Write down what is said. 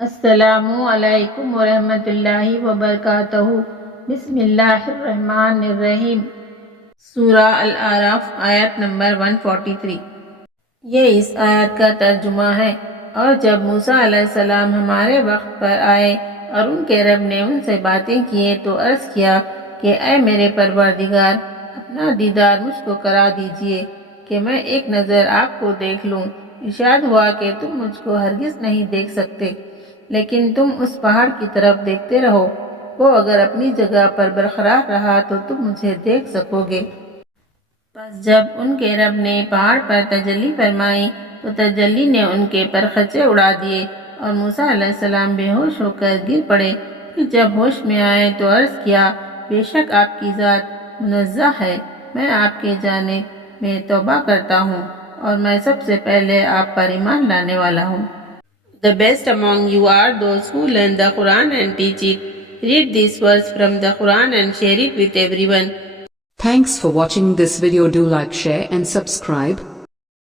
السلام علیکم ورحمۃ اللہ وبرکاتہ۔ بسم اللہ الرحمن الرحیم۔ سورہ الاعراف آیت نمبر 143۔ یہ اس آیت کا ترجمہ ہے۔ اور جب موسیٰ علیہ السلام ہمارے وقت پر آئے اور ان کے رب نے ان سے باتیں کیے تو عرض کیا کہ اے میرے پروردگار، اپنا دیدار مجھ کو کرا دیجئے کہ میں ایک نظر آپ کو دیکھ لوں۔ ارشاد ہوا کہ تم مجھ کو ہرگز نہیں دیکھ سکتے، لیکن تم اس پہاڑ کی طرف دیکھتے رہو، وہ اگر اپنی جگہ پر برقرار رہا تو تم مجھے دیکھ سکو گے۔ پس جب ان کے رب نے پہاڑ پر تجلی فرمائی تو تجلی نے ان کے پرخچے اڑا دیے اور موسیٰ علیہ السلام بے ہوش ہو کر گر پڑے۔ پھر جب ہوش میں آئے تو عرض کیا، بے شک آپ کی ذات منزہ ہے، میں آپ کے جانب میں توبہ کرتا ہوں اور میں سب سے پہلے آپ پر ایمان لانے والا ہوں۔ The best among you are those who learn the Quran and teach it. Read these words from the Quran and share it with everyone. Thanks for watching this video. Do like, share and subscribe.